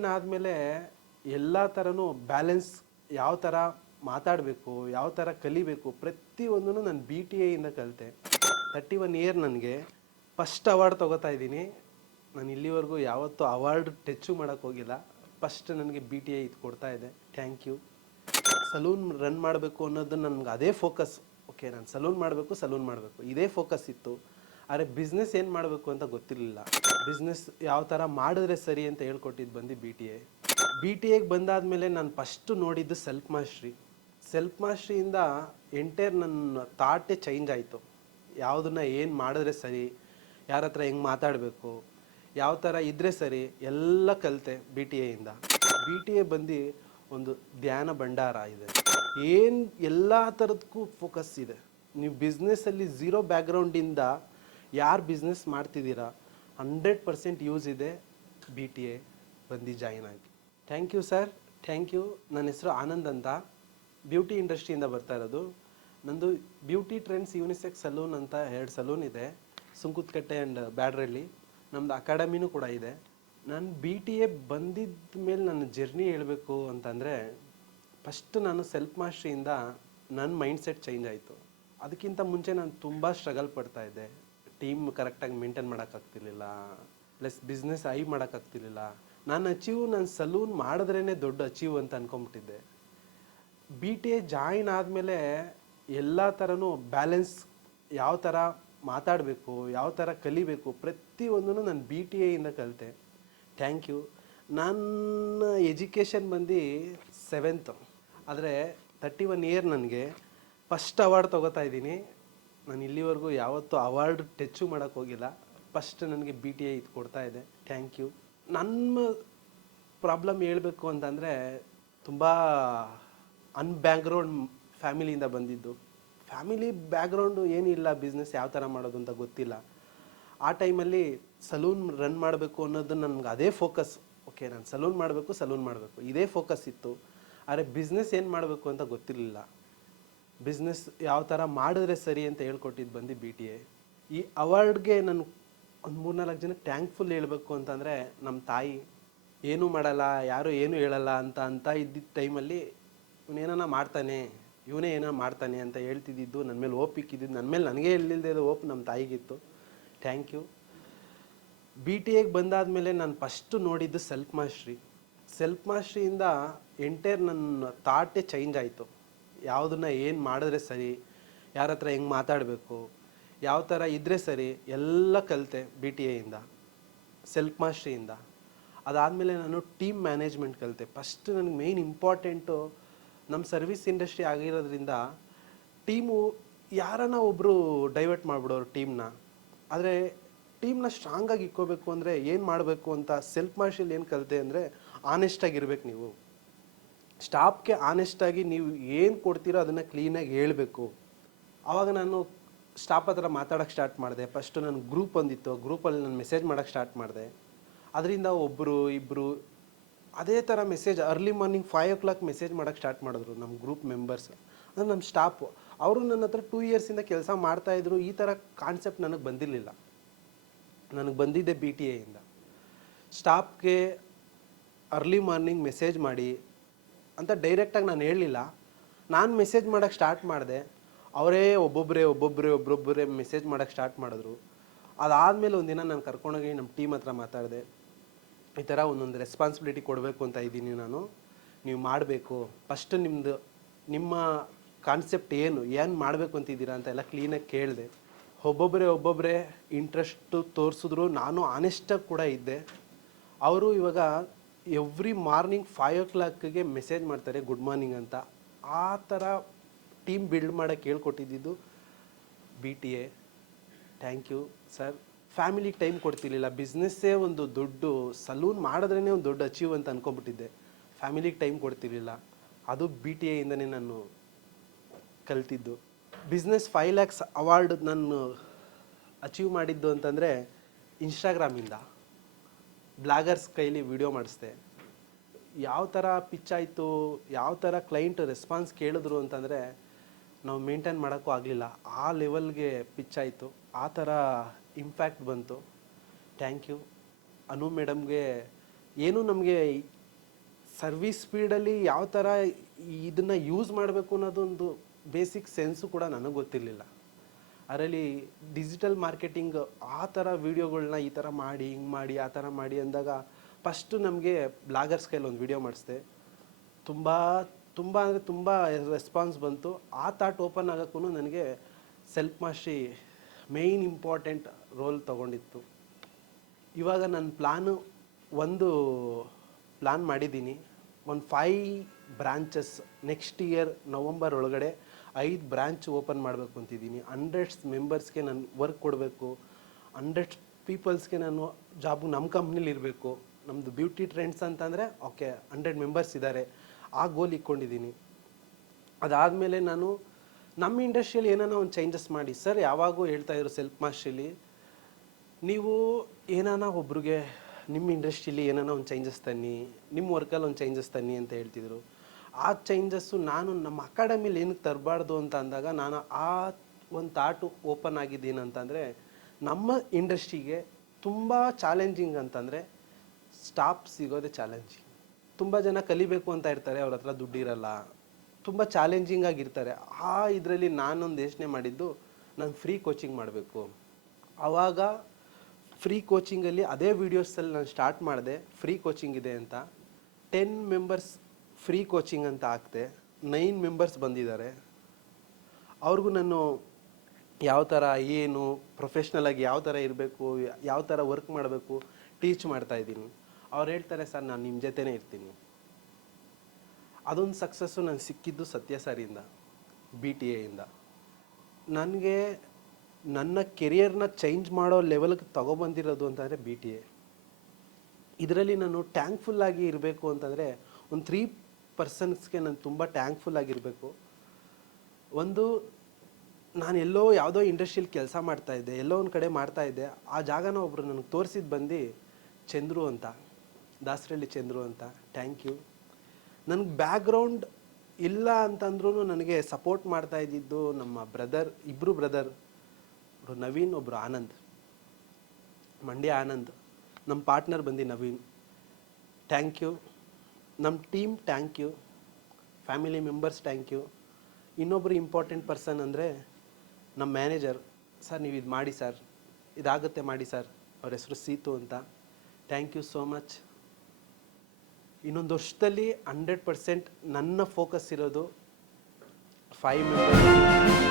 Join ಆದಮೇಲೆ ಎಲ್ಲ ಥರನೂ ಬ್ಯಾಲೆನ್ಸ್ ಯಾವ ಥರ ಮಾತಾಡಬೇಕು, ಯಾವ ಥರ ಕಲಿಬೇಕು ಪ್ರತಿಯೊಂದೂ ನಾನು ಬಿ ಟಿ ಎಯಿಂದ ಕಲಿತೆ. ತರ್ಟಿ ಒನ್ ಇಯರ್ ನನಗೆ. ಫಸ್ಟ್ ಅವಾರ್ಡ್ ತೊಗೋತಾ ಇದ್ದೀನಿ. ನಾನು ಇಲ್ಲಿವರೆಗೂ ಯಾವತ್ತೂ ಅವಾರ್ಡ್ ಟಚ್ಚು ಮಾಡೋಕ್ಕೆ ಹೋಗಿಲ್ಲ. ಫಸ್ಟ್ ನನಗೆ ಬಿ ಟಿ ಐ ಇದು ಕೊಡ್ತಾ ಇದೆ. ಥ್ಯಾಂಕ್ ಯು ಸಲೂನ್ ರನ್ ಮಾಡಬೇಕು ಅನ್ನೋದು ನನಗೆ ಅದೇ ಫೋಕಸ್ ಓಕೆ ನಾನು ಸಲೂನ್ ಮಾಡಬೇಕು ಸಲೂನ್ ಮಾಡಬೇಕು. ಇದೇ ಫೋಕಸ್ ಇತ್ತು. ಆದರೆ ಬಿಸ್ನೆಸ್ ಏನು ಮಾಡಬೇಕು ಅಂತ ಗೊತ್ತಿರಲಿಲ್ಲ. ಬಿಸ್ನೆಸ್ ಯಾವ ಥರ ಮಾಡಿದ್ರೆ ಸರಿ ಅಂತ ಹೇಳ್ಕೊಟ್ಟಿದ್ದು ಬಂದು B T A B T ಐಗೆ ಬಂದಾದಮೇಲೆ ನಾನು ಫಸ್ಟು ನೋಡಿದ್ದು ಸೆಲ್ಫ್ ಮಾಸ್ಟ್ರಿ ಸೆಲ್ಫ್ ಮಾಸ್ಟ್ರಿಯಿಂದ ಎಂಟೈರ್ ನನ್ನ ಥಾಟೇ ಚೇಂಜ್ ಆಯಿತು. ಯಾವುದನ್ನ ಏನು ಮಾಡಿದ್ರೆ ಸರಿ, ಯಾರ ಹತ್ರ ಹೆಂಗೆ ಮಾತಾಡಬೇಕು, ಯಾವ ಥರ ಇದ್ದರೆ ಸರಿ, ಎಲ್ಲ ಕಲಿತೆ ಬಿ ಟಿ ಎಯಿಂದ ಬಿ ಟಿ ಎ ಬಂದು ಒಂದು ಧ್ಯಾನ ಭಂಡಾರ ಇದೆ. ಏನು ಎಲ್ಲ ಥರದಕ್ಕೂ ಫೋಕಸ್ ಇದೆ. ನೀವು ಬಿಸ್ನೆಸ್ಸಲ್ಲಿ ಝೀರೋ ಬ್ಯಾಕ್ಗ್ರೌಂಡಿಂದ ಯಾರು ಬಿಸ್ನೆಸ್ ಮಾಡ್ತಿದ್ದೀರಾ? ಹಂಡ್ರೆಡ್ ಪರ್ಸೆಂಟ್ ಯೂಸ್ ಇದೆ ಬಿ ಟಿ ಎ ಬಂದು ಜಾಯಿನ್ ಆಗಿ. Thank you sir thank you ನನ್ನ ಹೆಸರು ಆನಂದ್ ಅಂತ. ಬ್ಯೂಟಿ ಇಂಡಸ್ಟ್ರಿಯಿಂದ ಬರ್ತಾ ಇರೋದು. ನಂದು ಬ್ಯೂಟಿ ಟ್ರೆಂಡ್ಸ್ ಯೂನಿಸೆಕ್ಸ್ ಸಲೂನ್ ಅಂತ ಎರಡು ಸಲೂನ್ ಇದೆ. ಸುಂಕುತ್ಕಟ್ಟೆ ಆ್ಯಂಡ್ ಬ್ಯಾಡ್ರಲ್ಲಿ ನಮ್ಮದು ಅಕಾಡೆಮಿನೂ ಕೂಡ ಇದೆ. ನಾನು ಬಿ ಟಿ ಎ ಬಂದಿದ್ದ ಮೇಲೆ ನನ್ನ ಜರ್ನಿ ಹೇಳಬೇಕು ಅಂತಂದರೆ ಫಸ್ಟ್ ನಾನು ಸೆಲ್ಫ್ ಮಾಸ್ಟ್ರಿಯಿಂದ ನನ್ನ ಮೈಂಡ್ ಸೆಟ್ ಚೇಂಜ್ ಆಯಿತು. ಅದಕ್ಕಿಂತ ಮುಂಚೆ ನಾನು ತುಂಬ ಸ್ಟ್ರಗಲ್ ಪಡ್ತಾ ಇದ್ದೆ. ಟೀಮ್ ಕರೆಕ್ಟಾಗಿ ಮೇಂಟೈನ್ ಮಾಡೋಕ್ಕಾಗ್ತಿರ್ಲಿಲ್ಲ. ಪ್ಲಸ್ ಬಿಸ್ನೆಸ್ ಐ ಮಾಡೋಕ್ಕಾಗ್ತಿರ್ಲಿಲ್ಲ. ನಾನು ಅಚೀವ್ ನನ್ನ ಸಲೂನ್ ಮಾಡಿದ್ರೇ ದೊಡ್ಡ ಅಚೀವ್ ಅಂತ ಅಂದ್ಕೊಂಬಿಟ್ಟಿದ್ದೆ ಬಿ ಟಿ ಎ ಜಾಯಿನ್ ಆದಮೇಲೆ ಎಲ್ಲ ಥರನೂ ಬ್ಯಾಲೆನ್ಸ್ ಯಾವ ಥರ ಮಾತಾಡಬೇಕು, ಯಾವ ಥರ ಕಲಿಬೇಕು ಪ್ರತಿಯೊಂದೂ ನಾನು ಬಿ ಟಿ ಎಯಿಂದ ಕಲಿತೆ. ಥ್ಯಾಂಕ್ ಯು ನನ್ನ ಎಜುಕೇಷನ್ ಬಂದು ಸೆವೆಂತು ಆದರೆ ತರ್ಟಿ ಒನ್ ಇಯರ್ ನನಗೆ ಫಸ್ಟ್ ಅವಾರ್ಡ್ ತೊಗೋತಾ ಇದ್ದೀನಿ. ನಾನು ಇಲ್ಲಿವರೆಗೂ ಯಾವತ್ತೂ ಅವಾರ್ಡ್ ಟೆಚ್ಚು ಮಾಡೋಕ್ಕೆ ಹೋಗಿಲ್ಲ. ಫಸ್ಟ್ ನನಗೆ ಬಿ ಟಿ ಐ ಕೊಡ್ತಾ ಇದೆ. ಥ್ಯಾಂಕ್ ಯು ನನ್ನ ಪ್ರಾಬ್ಲಮ್ ಹೇಳಬೇಕು ಅಂತಂದರೆ ತುಂಬ ಅನ್ಬ್ಯಾಕ್ಗ್ರೌಂಡ್ ಫ್ಯಾಮಿಲಿಯಿಂದ ಬಂದಿದ್ದು. ಫ್ಯಾಮಿಲಿ ಬ್ಯಾಕ್ಗ್ರೌಂಡು ಏನಿಲ್ಲ ಬಿಸ್ನೆಸ್ ಯಾವ ಥರ ಮಾಡೋದು ಅಂತ ಗೊತ್ತಿಲ್ಲ. ಆ ಟೈಮಲ್ಲಿ ಸಲೂನ್ ರನ್ ಮಾಡಬೇಕು ಅನ್ನೋದು ನನಗೆ ಅದೇ ಫೋಕಸ್ ಓಕೆ ನಾನು ಸಲೂನ್ ಮಾಡಬೇಕು ಸಲೂನ್ ಮಾಡಬೇಕು. ಇದೇ ಫೋಕಸ್ ಇತ್ತು. ಆದರೆ ಬಿಸ್ನೆಸ್ ಏನು ಮಾಡಬೇಕು ಅಂತ ಗೊತ್ತಿರಲಿಲ್ಲ. ಬಿಸ್ನೆಸ್ ಯಾವ ಥರ ಮಾಡಿದ್ರೆ ಸರಿ ಅಂತ ಹೇಳ್ಕೊಟ್ಟಿದ್ದು ಬಂದು ಬಿ ಟಿ ಎ ಈ ಅವಾರ್ಡ್ಗೆ ನಾನು ಒಂದು ಮೂರ್ನಾಲ್ಕು ಜನಕ್ಕೆ ಥ್ಯಾಂಕ್ಫುಲ್ ಹೇಳಬೇಕು ಅಂತಂದರೆ ನಮ್ಮ ತಾಯಿ, ಏನೂ ಮಾಡಲ್ಲ, ಯಾರು ಏನೂ ಹೇಳಲ್ಲ ಅಂತ ಅಂತ ಇದ್ದಿದ್ದ ಟೈಮಲ್ಲಿ ಇವನೇನ ಮಾಡ್ತಾನೆ, ಇವನೇ ಏನೋ ಮಾಡ್ತಾನೆ ಅಂತ ಹೇಳ್ತಿದ್ದಿದ್ದು ನನ್ನ ಮೇಲೆ ಓಪ್ ಇಕ್ಕಿದ್ದು ನನ್ನ ಮೇಲೆ ನನಗೆ ಹೇಳಿಲ್ದೇ ಓಪ್ ನಮ್ಮ ತಾಯಿಗಿತ್ತು. ಥ್ಯಾಂಕ್ ಯು ಬಿ ಟಿ ಎಗೆ ಬಂದಾದಮೇಲೆ ನಾನು ಫಸ್ಟು ನೋಡಿದ್ದು ಸೆಲ್ಫ್ ಮಾಸ್ಟ್ರಿ ಸೆಲ್ಫ್ ಮಾಸ್ಟ್ರಿಯಿಂದ ಎಂಟೈರ್ ನನ್ನ ಥಾಟೇ ಚೇಂಜ್ ಆಯಿತು. ಯಾವುದನ್ನ ಏನು ಮಾಡಿದ್ರೆ ಸರಿ, ಯಾರ ಹತ್ರ ಹೆಂಗೆ ಮಾತಾಡಬೇಕು, ಯಾವ ಥರ ಇದ್ದರೆ ಸರಿ, ಎಲ್ಲ ಕಲಿತೆ ಬಿ ಟಿ ಎಯಿಂದ ಸೆಲ್ಫ್ ಮಾಸ್ಟ್ರಿಯಿಂದ ಅದಾದಮೇಲೆ ನಾನು ಟೀಮ್ ಮ್ಯಾನೇಜ್ಮೆಂಟ್ ಕಲಿತೆ. ಫಸ್ಟ್ ನನಗೆ ಮೇಯ್ನ್ ಇಂಪಾರ್ಟೆಂಟು ನಮ್ಮ ಸರ್ವಿಸ್ ಇಂಡಸ್ಟ್ರಿ ಆಗಿರೋದ್ರಿಂದ ಟೀಮು ಯಾರನ್ನ ಒಬ್ಬರು ಡೈವರ್ಟ್ ಮಾಡಿಬಿಡೋರು ಟೀಮ್ನ ಆದರೆ ಟೀಮ್ನ ಸ್ಟ್ರಾಂಗಾಗಿ ಇಕ್ಕೋಬೇಕು ಅಂದರೆ ಏನು ಮಾಡಬೇಕು ಅಂತ ಸೆಲ್ಫ್ ಮಾರ್ಷಲ್ ಏನು ಕಲಿತೆ ಅಂದರೆ ಆನೆಸ್ಟಾಗಿರ್ಬೇಕು ನೀವು. ಸ್ಟಾಫ್ಗೆ ಆನೆಸ್ಟಾಗಿ ನೀವು ಏನು ಕೊಡ್ತೀರೋ ಅದನ್ನು ಕ್ಲೀನಾಗಿ ಹೇಳಬೇಕು. ಆವಾಗ ನಾನು ಸ್ಟಾಫ್ ಹತ್ರ ಮಾತಾಡೋಕ್ಕೆ ಸ್ಟಾರ್ಟ್ ಮಾಡಿದೆ. ಫಸ್ಟು ನನ್ನ ಗ್ರೂಪ್ ಒಂದಿತ್ತು ಗ್ರೂಪಲ್ಲಿ ನಾನು ಮೆಸೇಜ್ ಮಾಡೋಕ್ಕೆ ಸ್ಟಾರ್ಟ್ ಮಾಡಿದೆ. ಅದರಿಂದ ಒಬ್ಬರು ಇಬ್ಬರು ಅದೇ ಥರ message early morning five o'clock message ಮಾಡೋಕ್ಕೆ ಸ್ಟಾರ್ಟ್ ಮಾಡಿದ್ರು ನಮ್ಮ ಗ್ರೂಪ್ ಮೆಂಬರ್ಸ್ ಅಂದರೆ ನಮ್ಮ ಸ್ಟಾಫು ಅವರು ನನ್ನ ಹತ್ರ ಟೂ ಇಯರ್ಸಿಂದ ಕೆಲಸ ಮಾಡ್ತಾಯಿದ್ರು ಈ ಥರ ಕಾನ್ಸೆಪ್ಟ್ ನನಗೆ ಬಂದಿರಲಿಲ್ಲ. ನನಗೆ ಬಂದಿದ್ದೆ ಬಿ ಟಿ ಎಯಿಂದ ಸ್ಟಾಫ್ಗೆ ಅರ್ಲಿ ಮಾರ್ನಿಂಗ್ ಮೆಸೇಜ್ ಮಾಡಿ ಅಂತ ಡೈರೆಕ್ಟಾಗಿ ನಾನು ಹೇಳಲಿಲ್ಲ. ನಾನು ಮೆಸೇಜ್ ಮಾಡೋಕ್ಕೆ ಸ್ಟಾರ್ಟ್ ಮಾಡಿದೆ. ಅವರೇ ಒಬ್ಬೊಬ್ಬರೇ ಒಬ್ಬೊಬ್ಬರೇ ಒಬ್ಬೊಬ್ಬರೇ ಮೆಸೇಜ್ ಮಾಡೋಕ್ಕೆ ಸ್ಟಾರ್ಟ್ ಮಾಡಿದ್ರು. ಅದಾದಮೇಲೆ ಒಂದಿನ ನಾನು ಕರ್ಕೊಂಡೋಗಿ ನಮ್ಮ ಟೀಮ್ ಹತ್ರ ಮಾತಾಡಿದೆ. ಈ ಥರ ಒಂದೊಂದು ರೆಸ್ಪಾನ್ಸಿಬಿಲಿಟಿ ಕೊಡಬೇಕು ಅಂತ ಇದ್ದೀನಿ ನಾನು. ನೀವು ಮಾಡಬೇಕು. ಫಸ್ಟ್ ನಿಮ್ಮದು ನಿಮ್ಮ ಕಾನ್ಸೆಪ್ಟ್ ಏನು ಏನು ಮಾಡಬೇಕು ಅಂತಿದ್ದೀರಾ ಅಂತ ಎಲ್ಲ ಕ್ಲೀನಾಗಿ ಕೇಳಿದೆ. ಒಬ್ಬೊಬ್ಬರೇ ಒಬ್ಬೊಬ್ಬರೇ ಇಂಟ್ರೆಸ್ಟು ತೋರಿಸಿದ್ರು. ನಾನು ಆನೆಸ್ಟಾಗಿ ಕೂಡ ಇದ್ದೆ. ಅವರು ಇವಾಗ ಎವ್ರಿ ಮಾರ್ನಿಂಗ್ ಫೈವ್ ಓ ಕ್ಲಾಕ್ಗೆ ಮೆಸೇಜ್ ಮಾಡ್ತಾರೆ ಗುಡ್ ಮಾರ್ನಿಂಗ್ ಅಂತ. ಆ ಥರ ಟೀಮ್ ಬಿಲ್ಡ್ ಮಾಡೋಕ್ಕೆ ಹೇಳ್ಕೊಟ್ಟಿದ್ದು B T A thank you sir ಫ್ಯಾಮಿಲಿಗೆ ಟೈಮ್ ಕೊಡ್ತಿರ್ಲಿಲ್ಲ. ಬಿಸ್ನೆಸ್ಸೇ ಒಂದು ದೊಡ್ಡ ಸಲೂನ್ ಮಾಡಿದ್ರೇ ಒಂದು ದೊಡ್ಡ ಅಚೀವ್ ಅಂತ ಅಂದ್ಕೊಂಬಿಟ್ಟಿದ್ದೆ ಫ್ಯಾಮಿಲಿಗೆ ಟೈಮ್ ಕೊಡ್ತಿರ್ಲಿಲ್ಲ. ಅದು ಬಿ ಟಿ ಎಯಿಂದನೇ ನಾನು ಕಲ್ತಿದ್ದು. ಬಿಸ್ನೆಸ್ ಫೈವ್ ಲ್ಯಾಕ್ಸ್ ಅವಾರ್ಡ್ ನಾನು ಅಚೀವ್ ಮಾಡಿದ್ದು ಅಂತಂದರೆ ಇನ್ಸ್ಟಾಗ್ರಾಮಿಂದ ಬ್ಲಾಗರ್ಸ್ ಕೈಲಿ ವಿಡಿಯೋ ಮಾಡಿಸ್ದೆ. ಯಾವ ಥರ ಪಿಚ್ ಆಯಿತು, ಯಾವ ಥರ ಕ್ಲೈಂಟ್ ರೆಸ್ಪಾನ್ಸ್ ಕೇಳಿದ್ರು ಅಂತಂದರೆ, ನಾವು ಮೇಂಟೈನ್ ಮಾಡೋಕ್ಕೂ ಆಗಲಿಲ್ಲ. ಆ ಲೆವೆಲ್ಗೆ ಪಿಚ್ ಆಯಿತು. ಆ ಥರ ಇಂಪ್ಯಾಕ್ಟ್ ಬಂತು. ಥ್ಯಾಂಕ್ ಯು ಅನು ಮೇಡಮ್ಗೆ ಏನು ನಮಗೆ ಸರ್ವಿಸ್ ಸ್ಪೀಡಲ್ಲಿ ಯಾವ ಥರ ಇದನ್ನು ಯೂಸ್ ಮಾಡಬೇಕು ಅನ್ನೋದೊಂದು ಬೇಸಿಕ್ ಸೆನ್ಸು ಕೂಡ ನನಗೆ ಗೊತ್ತಿರಲಿಲ್ಲ. ಅದರಲ್ಲಿ ಡಿಜಿಟಲ್ ಮಾರ್ಕೆಟಿಂಗ್ ಆ ಥರ ವೀಡಿಯೋಗಳನ್ನ ಈ ಥರ ಮಾಡಿ, ಹಿಂಗೆ ಮಾಡಿ, ಆ ಥರ ಮಾಡಿ ಅಂದಾಗ ಫಸ್ಟು ನಮಗೆ ಬ್ಲಾಗರ್ಸ್ ಕೈಲಿ ಒಂದು ವೀಡಿಯೋ ಮಾಡಿಸ್ದೆ. ತುಂಬ ತುಂಬ ಅಂದರೆ ತುಂಬ ರೆಸ್ಪಾನ್ಸ್ ಬಂತು. ಆ ಥಾಟ್ ಓಪನ್ ಆಗೋಕ್ಕೂ ನನಗೆ self mastery main important role ತೊಗೊಂಡಿತ್ತು. ಇವಾಗ ನನ್ನ ಪ್ಲ್ಯಾನು ಒಂದು ಪ್ಲಾನ್ ಮಾಡಿದ್ದೀನಿ. ಒಂದು five branches next year November ಒಳಗಡೆ ಐದು ಬ್ರಾಂಚ್ ಓಪನ್ ಮಾಡಬೇಕು ಅಂತಿದ್ದೀನಿ. ಹಂಡ್ರೆಡ್ಸ್ ಮೆಂಬರ್ಸ್ಗೆ ನಾನು ವರ್ಕ್ ಕೊಡಬೇಕು. ಹಂಡ್ರೆಡ್ಸ್ ಪೀಪಲ್ಸ್ಗೆ ನಾನು ಜಾಬ್ ನಮ್ಮ ಕಂಪ್ನಿಲಿ ಇರಬೇಕು. ನಮ್ಮದು ಬ್ಯೂಟಿ ಟ್ರೆಂಡ್ಸ್ ಅಂತಂದರೆ ಓಕೆ ಹಂಡ್ರೆಡ್ ಮೆಂಬರ್ಸ್ ಇದ್ದಾರೆ ಆ ಗೋಲ್ ಇಕ್ಕೊಂಡಿದ್ದೀನಿ ಅದಾದಮೇಲೆ ನಾನು ನಮ್ಮ ಇಂಡಸ್ಟ್ರಿಯಲ್ಲಿ ಏನಾನ ಒಂದು ಚೇಂಜಸ್ ಮಾಡಿ. ಸರ್ ಯಾವಾಗೂ ಹೇಳ್ತಾ ಇದ್ರು ಸೆಲ್ಫ್ ಮಾಸ್ಟ್ರಿಲಿ ನೀವು ಏನಾನ ಒಬ್ರಿಗೆ ನಿಮ್ಮ ಇಂಡಸ್ಟ್ರಿಲಿ ಏನಾನ ಒಂದು ಚೇಂಜಸ್ ತನ್ನಿ, ನಿಮ್ಮ ವರ್ಕಲ್ಲಿ ಒಂದು ಚೇಂಜಸ್ ತನ್ನಿ ಅಂತ ಹೇಳ್ತಿದ್ರು. ಆ ಚೇಂಜಸ್ಸು ನಾನು ನಮ್ಮ ಅಕಾಡೆಮಿಲಿ ಏನಕ್ಕೆ ತರಬಾರ್ದು ಅಂತ ಅಂದಾಗ ನಾನು ಆ ಒಂದು ಥಾಟು ಓಪನ್ ಆಗಿದ್ದೇನಂತಂದರೆ, ನಮ್ಮ ಇಂಡಸ್ಟ್ರಿಗೆ ತುಂಬ ಚಾಲೆಂಜಿಂಗ್ ಅಂತಂದರೆ ಸ್ಟಾಪ್ ಸಿಗೋದೆ ಚಾಲೆಂಜಿಂಗ್. ತುಂಬ ಜನ ಕಲಿಬೇಕು ಅಂತ ಇರ್ತಾರೆ, ಅವ್ರ ಹತ್ರ ದುಡ್ಡಿರಲ್ಲ. ತುಂಬ ಚಾಲೆಂಜಿಂಗ್ ಆಗಿರ್ತಾರೆ. ಆ ಇದರಲ್ಲಿ ನಾನೊಂದು ಯೋಚನೆ ಮಾಡಿದ್ದು, ನಾನು ಫ್ರೀ ಕೋಚಿಂಗ್ ಮಾಡಬೇಕು. ಆವಾಗ ಫ್ರೀ ಕೋಚಿಂಗಲ್ಲಿ ಅದೇ ವೀಡಿಯೋಸಲ್ಲಿ ನಾನು ಸ್ಟಾರ್ಟ್ ಮಾಡಿದೆ, ಫ್ರೀ ಕೋಚಿಂಗ್ ಇದೆ ಅಂತ. ಟೆನ್ ಮೆಂಬರ್ಸ್ ಫ್ರೀ ಕೋಚಿಂಗ್ ಅಂತ ಆಗ್ತೆ ನೈನ್ ಮೆಂಬರ್ಸ್ ಬಂದಿದ್ದಾರೆ. ಅವ್ರಿಗೂ ನಾನು ಯಾವ ಥರ ಏನು ಪ್ರೊಫೆಷ್ನಲಾಗಿ ಯಾವ ಥರ ಇರಬೇಕು, ಯಾವ ಥರ ವರ್ಕ್ ಮಾಡಬೇಕು ಟೀಚ್ ಮಾಡ್ತಾ ಇದ್ದೀನಿ. ಅವ್ರು ಹೇಳ್ತಾರೆ, ಸರ್, ನಾನು ನಿಮ್ಮ ಜೊತೆನೇ ಇರ್ತೀನಿ. ಅದೊಂದು ಸಕ್ಸಸ್ಸು ನಾನು ಸಿಕ್ಕಿದ್ದು ಸತ್ಯ ಸರಿಂದ ಬಿ ಟಿ ಎಯಿಂದ ನನಗೆ ನನ್ನ ಕೆರಿಯರ್ನ ಚೇಂಜ್ ಮಾಡೋ ಲೆವೆಲ್ಗೆ ತಗೊಬಂದಿರೋದು ಅಂತಂದರೆ ಬಿ ಟಿ ಎ ಇದರಲ್ಲಿ ನಾನು ಟ್ಯಾಂಕ್ಫುಲ್ಲಾಗಿ ಇರಬೇಕು ಅಂತಂದರೆ, ಒಂದು ತ್ರೀ ಪರ್ಸನ್ಸ್ಗೆ ನಾನು ತುಂಬ ಟ್ಯಾಂಕ್ಫುಲ್ ಆಗಿರಬೇಕು. ಒಂದು, ನಾನು ಎಲ್ಲೋ ಯಾವುದೋ ಇಂಡಸ್ಟ್ರಿಯಲ್ಲಿ ಕೆಲಸ ಮಾಡ್ತಾ ಇದ್ದೆ, ಎಲ್ಲೋ ಒಂದು ಕಡೆ ಮಾಡ್ತಾ ಇದ್ದೆ, ಆ ಜಾಗನ ಒಬ್ಬರು ನನಗೆ ತೋರಿಸಿದ್ದು ಬಂದು ಚಂದ್ರು ಅಂತ, ದಾಸರಳ್ಳಿ ಚಂದ್ರು ಅಂತ ಥ್ಯಾಂಕ್ ಯು ನನಗೆ ಬ್ಯಾಕ್ಗ್ರೌಂಡ್ ಇಲ್ಲ ಅಂತಂದ್ರೂ ನನಗೆ ಸಪೋರ್ಟ್ ಮಾಡ್ತಾ ಇದ್ದಿದ್ದು ನಮ್ಮ ಬ್ರದರ್ ಇಬ್ಬರು ಬ್ರದರ್ ಒಬ್ರು ನವೀನ್ ಒಬ್ಬರು ಆನಂದ್. ಮಂಡ್ಯ ಆನಂದ್. ನಮ್ಮ ಪಾರ್ಟ್ನರ್ ಬಂದು ನವೀನ್. ಥ್ಯಾಂಕ್ ಯು ನಮ್ಮ team thank you family members thank you ಇನ್ನೊಬ್ಬರು ಇಂಪಾರ್ಟೆಂಟ್ ಪರ್ಸನ್ ಅಂದರೆ ನಮ್ಮ ಮ್ಯಾನೇಜರ್ ಸರ್ ನೀವು ಇದು ಮಾಡಿ ಸರ್ ಇದಾಗುತ್ತೆ ಮಾಡಿ ಸರ್ ಅವ್ರ ಹೆಸರು ಸೀತು ಅಂತ. ಥ್ಯಾಂಕ್ ಯು ಸೋ ಮಚ್ ಇನ್ನೊಂದು ವರ್ಷದಲ್ಲಿ ಹಂಡ್ರೆಡ್ ಪರ್ಸೆಂಟ್ ನನ್ನ ಫೋಕಸ್ ಇರೋದು five B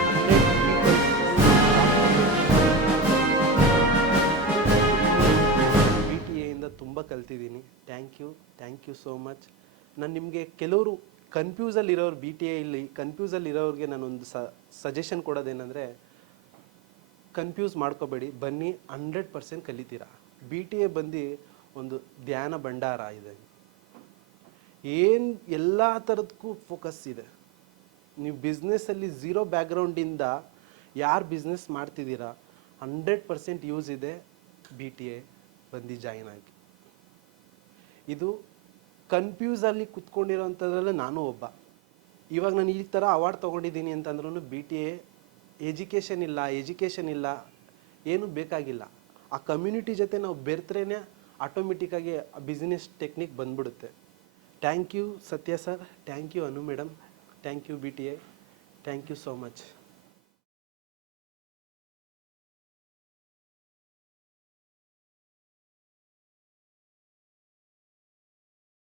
U, thank you so much. ನಾನು ನಿಮಗೆ ಕೆಲವರು ಕನ್ಫ್ಯೂಸಲ್ಲಿ ಇರೋರು ಬಿ ಟಿ ಎ ಇಲ್ಲಿ ಕನ್ಫ್ಯೂಸಲ್ಲಿ ಇರೋರಿಗೆ ನಾನೊಂದು ಸಜೆಷನ್ ಕೊಡೋದೇನೆಂದರೆ ಕನ್ಫ್ಯೂಸ್ ಮಾಡ್ಕೋಬೇಡಿ. ಬನ್ನಿ ಹಂಡ್ರೆಡ್ ಪರ್ಸೆಂಟ್ ಕಲಿತೀರಾ. ಬಿ ಟಿ ಎ ಬಂದು ಒಂದು ಧ್ಯಾನ ಭಂಡಾರ ಇದೆ. ಏನು ಎಲ್ಲ ಥರದಕ್ಕೂ ಫೋಕಸ್ ಇದೆ. ನೀವು ಬಿಸ್ನೆಸ್ಸಲ್ಲಿ ಝೀರೋ ಬ್ಯಾಕ್ಗ್ರೌಂಡಿಂದ ಯಾರು ಬಿಸ್ನೆಸ್ ಮಾಡ್ತಿದ್ದೀರಾ ಹಂಡ್ರೆಡ್ ಪರ್ಸೆಂಟ್ ಯೂಸ್ ಇದೆ ಬಿ ಟಿ ಎ ಬಂದು ಜಾಯಿನ್ ಆಗಿ. ಇದು ಕನ್ಫ್ಯೂಸಲ್ಲಿ ಕುತ್ಕೊಂಡಿರೋಂಥದ್ರಲ್ಲೇ ನಾನು ಒಬ್ಬ. ಇವಾಗ ನಾನು ಈ ಥರ ಅವಾರ್ಡ್ ತೊಗೊಂಡಿದ್ದೀನಿ ಅಂತಂದ್ರೂ ಬಿ ಟಿ ಎ ಎಜುಕೇಷನ್ ಇಲ್ಲ ಎಜುಕೇಷನ್ ಇಲ್ಲ, ಏನು ಬೇಕಾಗಿಲ್ಲ. ಆ ಕಮ್ಯುನಿಟಿ ಜೊತೆ ನಾವು ಬೆರೆತ್ರೇನೆ ಆಟೋಮೆಟಿಕ್ಕಾಗಿ ಆ ಬಿಸ್ನೆಸ್ ಟೆಕ್ನಿಕ್ ಬಂದ್ಬಿಡುತ್ತೆ. Thank you Satya sir thank you Anu madam thank you B T A thank you so much